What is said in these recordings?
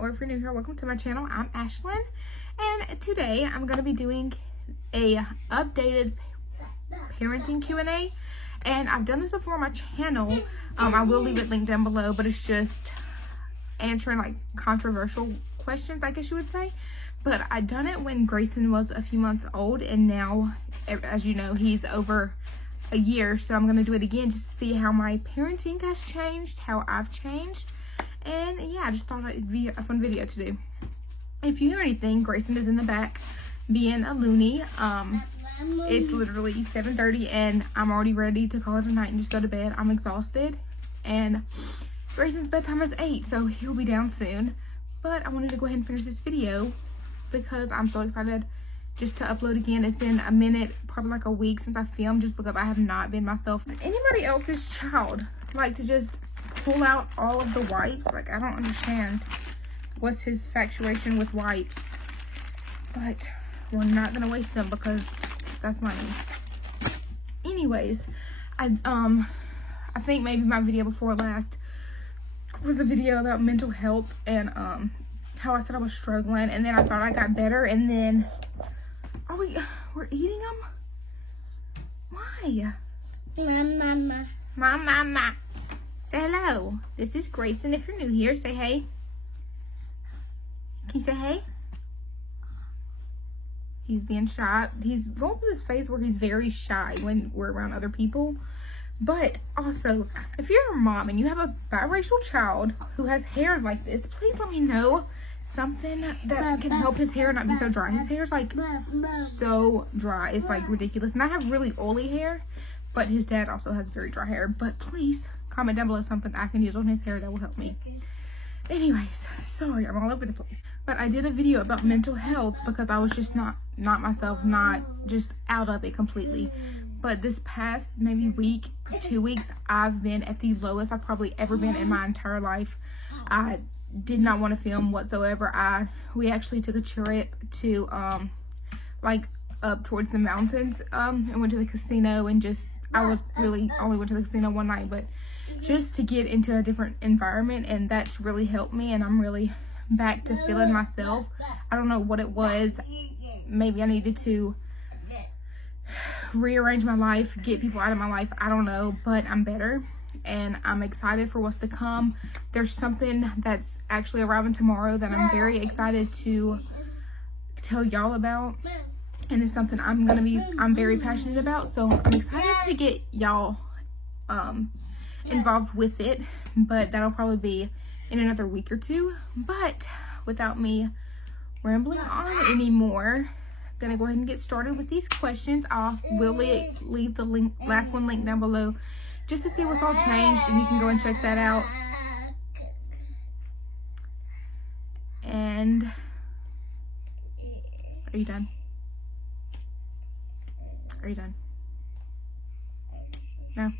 or if you're new here, welcome to my channel. I'm Ashlyn, and today I'm going to be doing a updated parenting Q&A, and I've done this before on my channel. I will leave it linked down below, but it's just answering like controversial questions, I guess you would say. But I done it when Grayson was a few months old, and now, as you know, he's over a year, so I'm going to do it again just to see how my parenting has changed, how I've changed. And yeah, I just thought it'd be a fun video to do. If you hear anything, Grayson is in the back being a loony. It's literally 7:30 and I'm already ready to call it a night and just go to bed. I'm exhausted, and Grayson's bedtime is 8, so he'll be down soon. But I wanted to go ahead and finish this video because I'm so excited just to upload again. It's been a minute, probably like a week since I filmed, just because I have not been myself. Anybody else's child like to just pull out all of the wipes? Like, I don't understand what's his infatuation with wipes, but we're not gonna waste them because that's money. Anyways, I think maybe my video before last was a video about mental health and how I said I was struggling, and then I thought I got better, and then we're eating them? Why? Mama. Say hello. This is Grayson. If you're new here, say hey. Can you say hey? He's being shy. He's going through this phase where he's very shy when we're around other people. But also, if you're a mom and you have a biracial child who has hair like this, please let me know something that can help his hair not be so dry. His hair's like so dry. It's like ridiculous. And I have really oily hair, but his dad also has very dry hair. But please comment down below something I can use on his hair that will help me. Anyways, sorry, I'm all over the place. But I did a video about mental health because I was just not myself, not just out of it completely. But this past maybe week, 2 weeks, I've been at the lowest I've probably ever been in my entire life. I did not want to film whatsoever. We actually took a trip to like up towards the mountains and went to the casino, and just I was really only went to the casino one night, but just to get into a different environment, and that's really helped me, and I'm really back to feeling myself. I don't know what it was. Maybe I needed to rearrange my life, get people out of my life, I don't know, but I'm better and I'm excited for what's to come. There's something that's actually arriving tomorrow that I'm very excited to tell y'all about, and it's something I'm very passionate about, so I'm excited to get y'all involved with it. But that'll probably be in another week or two. But without me rambling on anymore, gonna go ahead and get started with these questions. I will leave the last one linked down below just to see what's all changed, and you can go and check that out. And are you done? Are you done? No?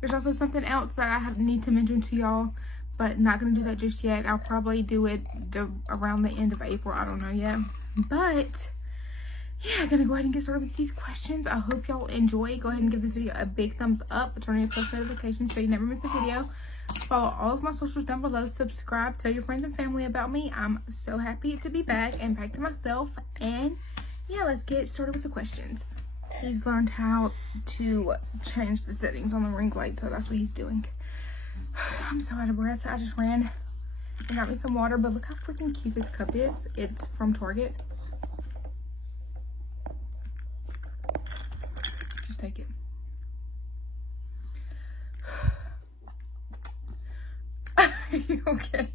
There's also something else that I need to mention to y'all, but not going to do that just yet. I'll probably do it around the end of April. I don't know yet. But yeah, I'm going to go ahead and get started with these questions. I hope y'all enjoy. Go ahead and give this video a big thumbs up. Turn on your post notifications so you never miss a video. Follow all of my socials down below. Subscribe. Tell your friends and family about me. I'm so happy to be back and back to myself. And yeah, let's get started with the questions. He's learned how to change the settings on the ring light, so that's what he's doing. I'm so out of breath. I just ran and got me some water, but look how freaking cute this cup is. It's from Target. Just take it. Are you okay?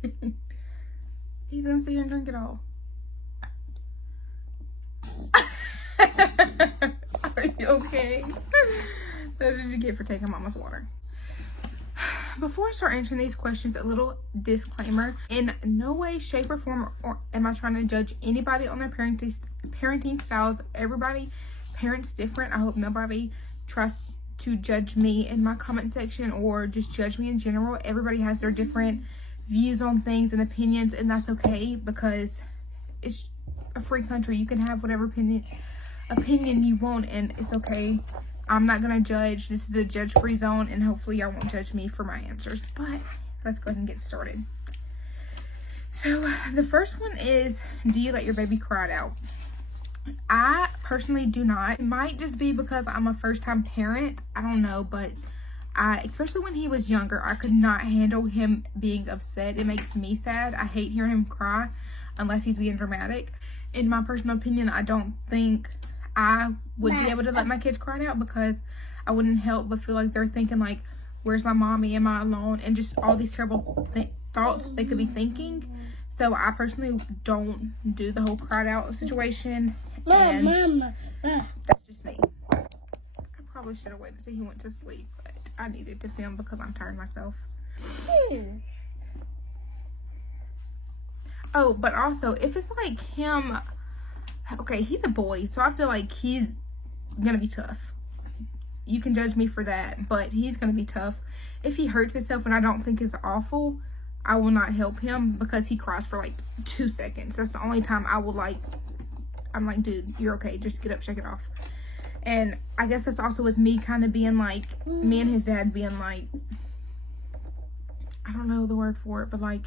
He's gonna sit here and drink it all. Are you okay? That's what you get for taking mama's water. Before I start answering these questions, a little disclaimer. In no way, shape, or form am I trying to judge anybody on their parenting styles. Everybody parents different. I hope nobody tries to judge me in my comment section or just judge me in general. Everybody has their different views on things and opinions, and that's okay because it's a free country. You can have whatever opinion you want, and it's okay. I'm not gonna judge. This is a judge-free zone, and hopefully y'all won't judge me for my answers. But let's go ahead and get started. So the first one is, do you let your baby cry it out? I personally do not. It might just be because I'm a first-time parent. I don't know, but especially when he was younger, I could not handle him being upset. It makes me sad. I hate hearing him cry unless he's being dramatic. In my personal opinion, I don't think I would be able to let my kids cry it out, because I wouldn't help but feel like they're thinking like, where's my mommy? Am I alone? And just all these terrible thoughts they could be thinking. So I personally don't do the whole cried out situation. And that's just me. I probably should have waited till he went to sleep, but I needed to film because I'm tired myself. Oh, but also, if it's like him, okay, he's a boy, so I feel like he's gonna be tough. You can judge me for that, but he's gonna be tough. If he hurts himself and I don't think it's awful, I will not help him, because he cries for like 2 seconds. That's the only time I will I'm like, dude, you're okay. Just get up, shake it off. And I guess that's also with me kind of being like, me and his dad being like, I don't know the word for it, but like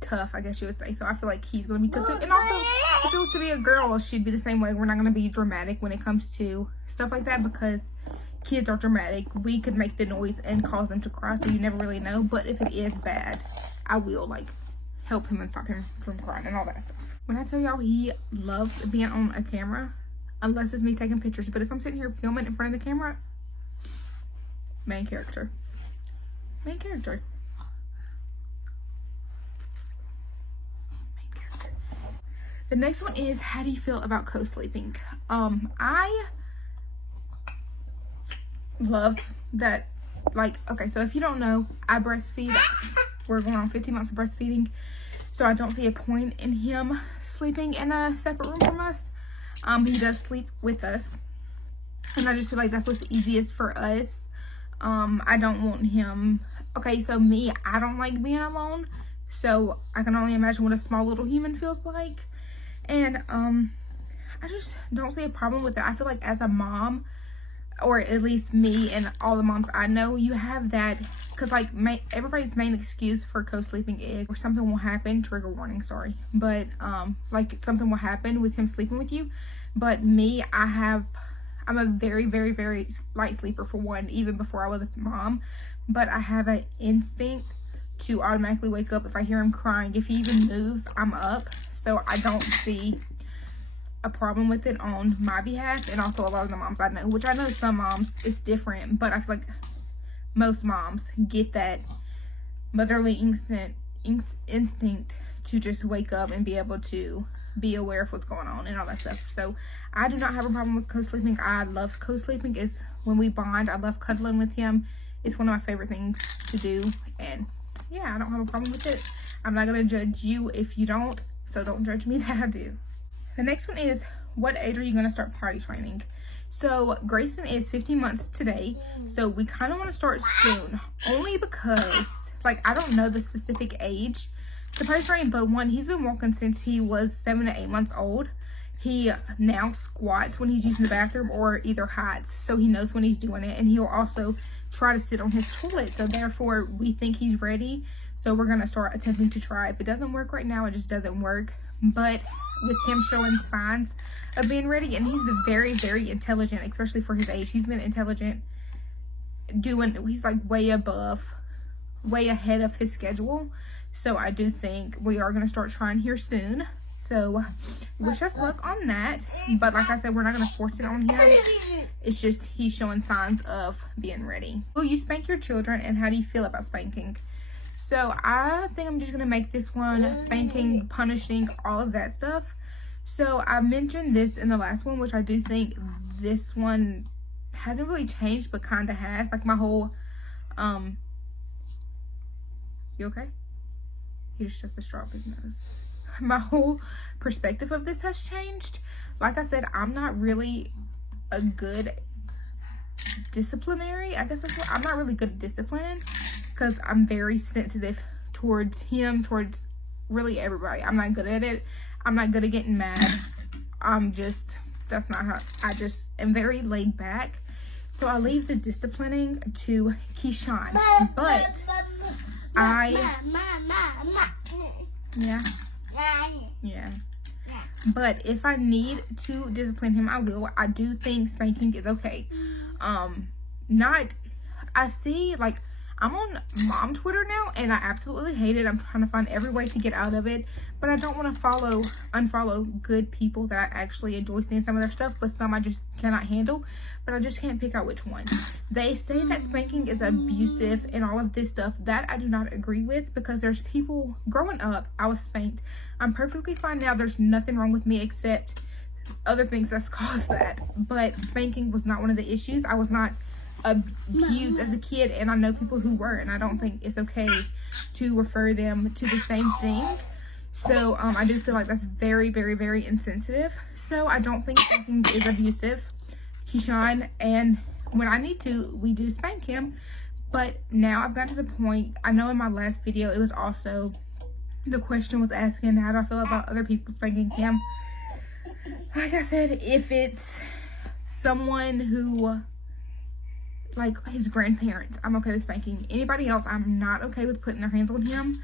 tough, I guess you would say. So I feel like he's going to be tough too. And also, if it was to be a girl, she'd be the same way. We're not going to be dramatic when it comes to stuff like that, because kids are dramatic. We could make the noise and cause them to cry, so you never really know. But if it is bad, I will like help him and stop him from crying and all that stuff. When I tell y'all, he loves being on a camera, unless it's me taking pictures. But if I'm sitting here filming in front of the camera, main character. Main character. Main character. The next one is, how do you feel about co-sleeping? I love that. Like, okay, so if you don't know, I breastfeed. We're going on 15 months of breastfeeding, so I don't see a point in him sleeping in a separate room from us. He does sleep with us, and I just feel like that's what's easiest for us. I don't want him, okay, so me, I don't like being alone, so I can only imagine what a small little human feels like. And I just don't see a problem with it. I feel like as a mom, or at least me and all the moms I know, you have that, because like everybody's main excuse for co-sleeping is, or something will happen, trigger warning, sorry, but like something will happen with him sleeping with you. But me, I'm a very, very, very light sleeper, for one, even before I was a mom. But I have an instinct to automatically wake up if I hear him crying. If he even moves, I'm up. So I don't see a problem with it on my behalf. And also a lot of the moms I know, which I know some moms it's different, but I feel like most moms get that motherly instinct to just wake up and be able to be aware of what's going on and all that stuff. So I do not have a problem with co-sleeping. I love co-sleeping. It's when we bond. I love cuddling with him. It's one of my favorite things to do, and yeah, I don't have a problem with it. I'm not gonna judge you if you don't, so don't judge me that I do. The next one is, what age are you going to start potty training? So Grayson is 15 months today, so we kind of want to start soon, only because like I don't know the specific age to potty train, but one, he's been walking since he was 7 to 8 months old. He now squats when he's using the bathroom, or either hides, so he knows when he's doing it, and he'll also try to sit on his toilet. So therefore we think he's ready, so we're going to start attempting to try. If it doesn't work right now, it just doesn't work. But with him showing signs of being ready, and he's very, very intelligent, especially for his age. He's been intelligent, he's like way ahead of his schedule. So I do think we are going to start trying here soon. So wish us luck on that. But like I said, we're not going to force it on him. It's just he's showing signs of being ready. Will you spank your children, and how do you feel about spanking? So I think I'm just going to make this one spanking, punishing, all of that stuff. So I mentioned this in the last one, which I do think this one hasn't really changed, but kind of has. Like my whole, you okay? He just took the straw up his nose. My whole perspective of this has changed. Like I said, I'm not really a good disciplinary. I guess that's what, I'm not really good at disciplining, because I'm very sensitive towards him, towards really everybody. I'm not good at it. I'm not good at getting mad. That's not how, I just am very laid back. So I leave the disciplining to Keyshawn, but yeah. But if I need to discipline him, I will. I do think spanking is okay. I see, like, I'm on mom Twitter now, and I absolutely hate it. I'm trying to find every way to get out of it, but I don't want to unfollow good people that I actually enjoy seeing some of their stuff, but some I just cannot handle, but I just can't pick out which one. They say that spanking is abusive and all of this stuff. That I do not agree with, because there's people, growing up, I was spanked. I'm perfectly fine now. There's nothing wrong with me except other things that's caused that, but spanking was not one of the issues. I was not abused as a kid, and I know people who were, and I don't think it's okay to refer them to the same thing. So I do feel like that's very, very, very insensitive. So I don't think spanking is abusive, Keyshawn, and when I need to, we do spank him. But now I've gotten to the point, I know in my last video it was also, the question was asking, how do I feel about other people spanking him? Like I said, if it's someone who, like his grandparents, I'm okay with spanking. Anybody else, I'm not okay with putting their hands on him.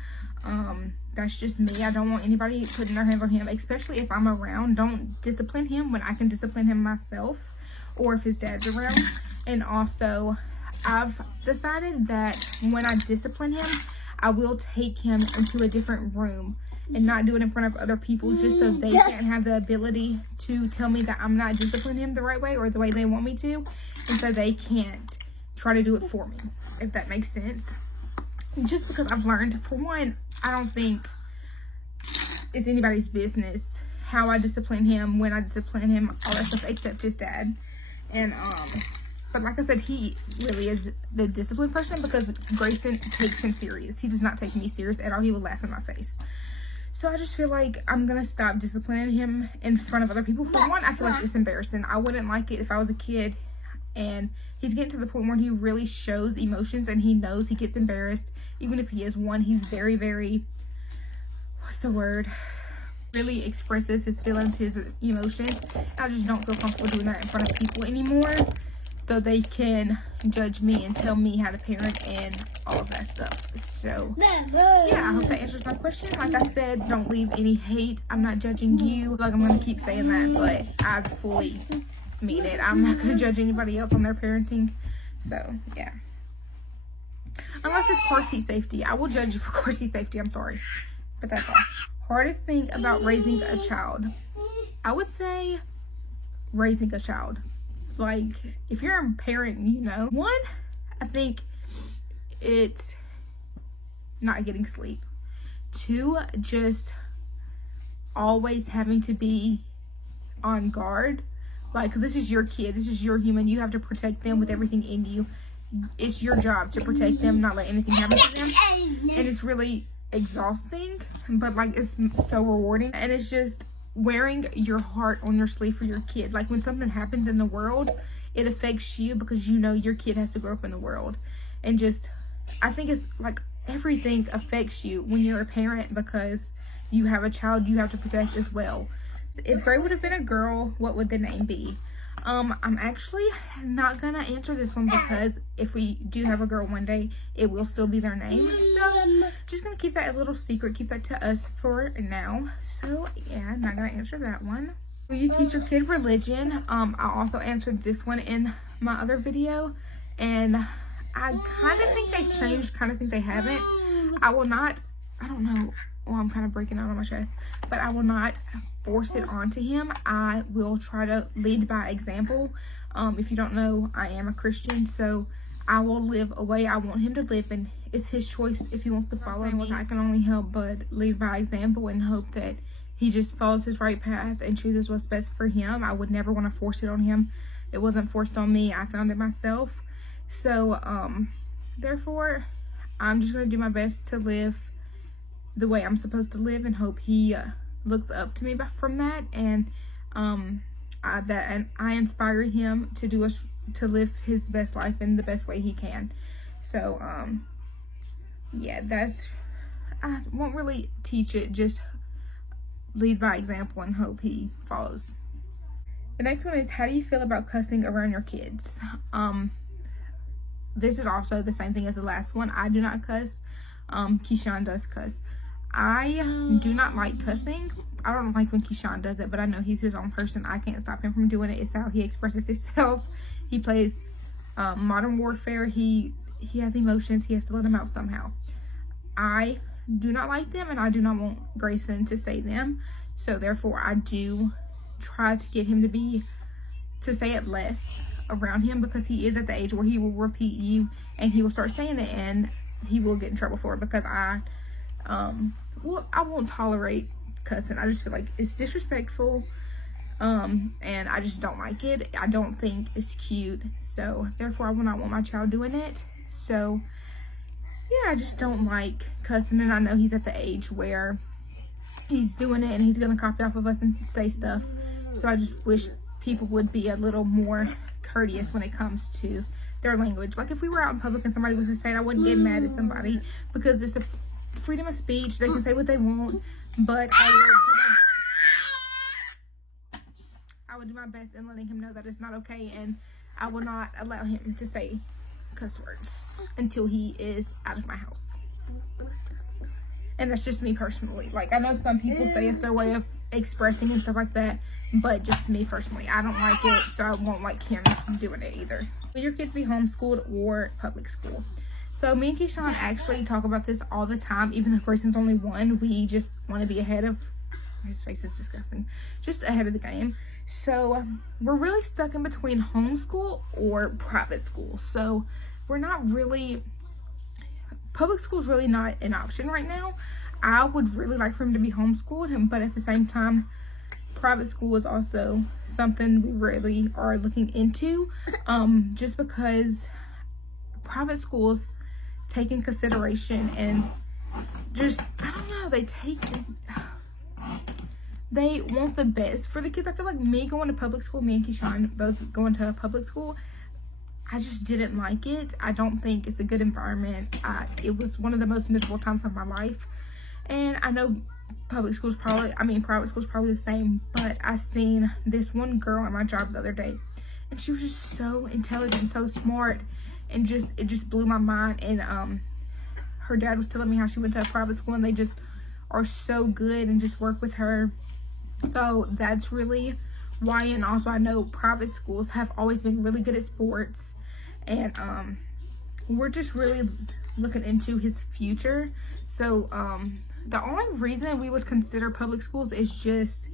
That's just me. I don't want anybody putting their hands on him, especially if I'm around. Don't discipline him when I can discipline him myself, or if his dad's around. And also, I've decided that when I discipline him, I will take him into a different room and not do it in front of other people, just so they can't have the ability to tell me that I'm not disciplining him the right way or the way they want me to, and so they can't try to do it for me, if that makes sense. Just because I've learned, for one, I don't think it's anybody's business how I discipline him, when I discipline him, all that stuff, except his dad. And but like I said, he really is the disciplined person, because Grayson takes him serious. He does not take me serious at all. He will laugh in my face. So I just feel like I'm gonna stop disciplining him in front of other people. For one, I feel like it's embarrassing. I wouldn't like it if I was a kid and he's getting to the point where he really shows emotions and he knows he gets embarrassed. Even if he is one, he's very, very, what's the word? Really expresses his feelings, his emotions. I just don't feel comfortable doing that in front of people anymore, so they can judge me and tell me how to parent and all of that stuff. So yeah, I hope that answers my question. Like I said, don't leave any hate. I'm not judging you. Like, I'm gonna keep saying that, but I fully mean it. I'm not gonna judge anybody else on their parenting. So yeah, unless it's car seat safety, I will judge you for car seat safety. I'm sorry, but that's all. Hardest thing about raising a child, I would say raising a child. Like, if you're a parent, you know, one, I think it's not getting sleep. Two, just always having to be on guard. Like, 'cause this is your kid, this is your human. You have to protect them with everything in you. It's your job to protect them, not let anything happen to them. And it's really exhausting, but like, it's so rewarding. And it's just wearing your heart on your sleeve for your kid. Like, when something happens in the world, it affects you because you know your kid has to grow up in the world. And just, I think it's like everything affects you when you're a parent, because you have a child you have to protect as well. If Gray would have been a girl, what would the name be? I'm actually not gonna answer this one, because if we do have a girl one day, it will still be their name. So just gonna keep that a little secret, keep that to us for now. So yeah, not gonna answer that one. Will you teach your kid religion? I also answered this one in my other video, and I kind of think they've changed, kind of think they haven't. I will not, I don't know, well, I'm kind of breaking out on my chest, but I will not force it onto him. I will try to lead by example. If you don't know, I am a Christian, so I will live a way I want him to live, and it's his choice if he wants to follow me. I can only help but lead by example and hope that he just follows his right path and chooses what's best for him. I would never want to force it on him. It wasn't forced on me. I found it myself. So therefore, I'm just going to do my best to live the way I'm supposed to live, and hope he looks up to me from that, and I inspire him to live his best life in the best way he can. So yeah, I won't really teach it, just lead by example and hope he follows. The next one is, how do you feel about cussing around your kids? This is also the same thing as the last one. I do not cuss. Keyshawn does cuss. I do not like cussing. I don't like when Keyshawn does it, but I know he's his own person. I can't stop him from doing it. It's how he expresses himself. He plays Modern Warfare. He has emotions. He has to let them out somehow. I do not like them, and I do not want Grayson to say them. So therefore, I do try to get him to say it less around him, because he is at the age where he will repeat you and he will start saying it, and he will get in trouble for it, because I won't tolerate cussing. I just feel like it's disrespectful, and I just don't like it. I don't think it's cute, so therefore I will not want my child doing it. So yeah, I just don't like cussing, and I know he's at the age where he's doing it and he's gonna copy off of us and say stuff. So I just wish people would be a little more courteous when it comes to their language. Like, if we were out in public and somebody was to say it, I wouldn't get mad at somebody, because it's a freedom of speech. They can say what they want, but I would do my best in letting him know that it's not okay, and I will not allow him to say cuss words until he is out of my house. And that's just me personally. Like, I know some people say it's their way of expressing and stuff like that, but just me personally, I don't like it, so I won't like him doing it either. Will your kids be homeschooled or public school? So me and Keyshawn actually talk about this all the time. Even though Grayson's only 1, we just want to be ahead of, his face is disgusting, just ahead of the game. So we're really stuck in between homeschool or private school. So we're not really, public school is really not an option right now. I would really like for him to be homeschooled, but at the same time, private school is also something we really are looking into, just because private schools take in consideration, and just, I don't know, they want the best for the kids. I feel like me going to public school, me and Keyshawn both going to public school, I just didn't like it. I don't think it's a good environment. It was one of the most miserable times of my life. And I know private school's probably the same, but I seen this one girl at my job the other day, and she was just so intelligent, so smart, and it just blew my mind. And her dad was telling me how she went to a private school, and they just are so good and just work with her. So that's really why. And also, I know private schools have always been really good at sports, and we're just really looking into his future. So the only reason we would consider public schools is just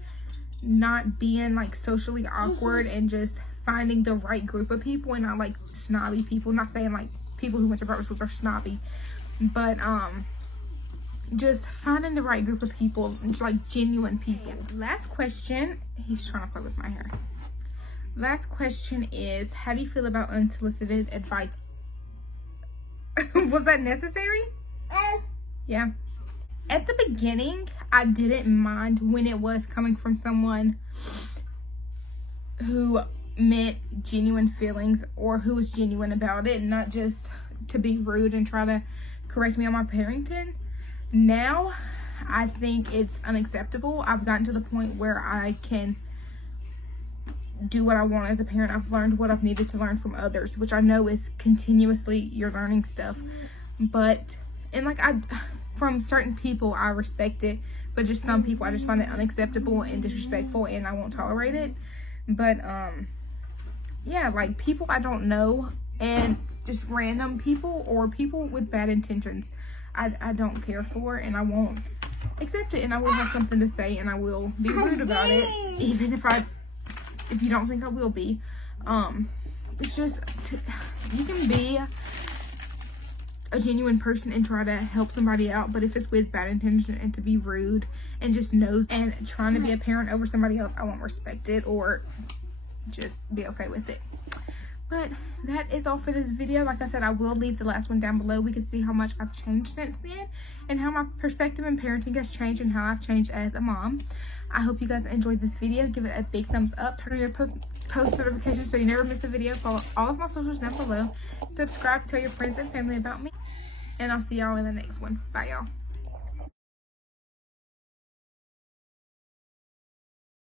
not being like socially awkward, and just finding the right group of people, and not like snobby people. Not saying like people who went to private schools are snobby, but just finding the right group of people, and just like genuine people. Last question, he's trying to play with my hair. Last question is, how do you feel about unsolicited advice? Was that necessary? Yeah. At the beginning, I didn't mind when it was coming from someone who meant genuine feelings, or who was genuine about it, not just to be rude and try to correct me on my parenting. Now, I think it's unacceptable. I've gotten to the point where I can do what I want as a parent. I've learned what I've needed to learn from others, which I know is continuously you're learning stuff. But, and like, from certain people, I respect it, but just some people, I just find it unacceptable and disrespectful, and I won't tolerate it. But, yeah, like, people I don't know, and just random people, or people with bad intentions, I don't care for, and I won't accept it, and I will have something to say, and I will be rude about it, even if you don't think I will be. It's just, you can be a genuine person and try to help somebody out, but if it's with bad intention and to be rude and just knows and trying to be a parent over somebody else, I won't respect it or just be okay with it. But that is all for this video. Like I said, I will leave the last one down below. We can see how much I've changed since then, and how my perspective in parenting has changed, and how I've changed as a mom. I hope you guys enjoyed this video. Give it a big thumbs up. Turn on your post notifications so you never miss a video. Follow all of my socials down below. Subscribe. Tell your friends and family about me. And I'll see y'all in the next one. Bye, y'all.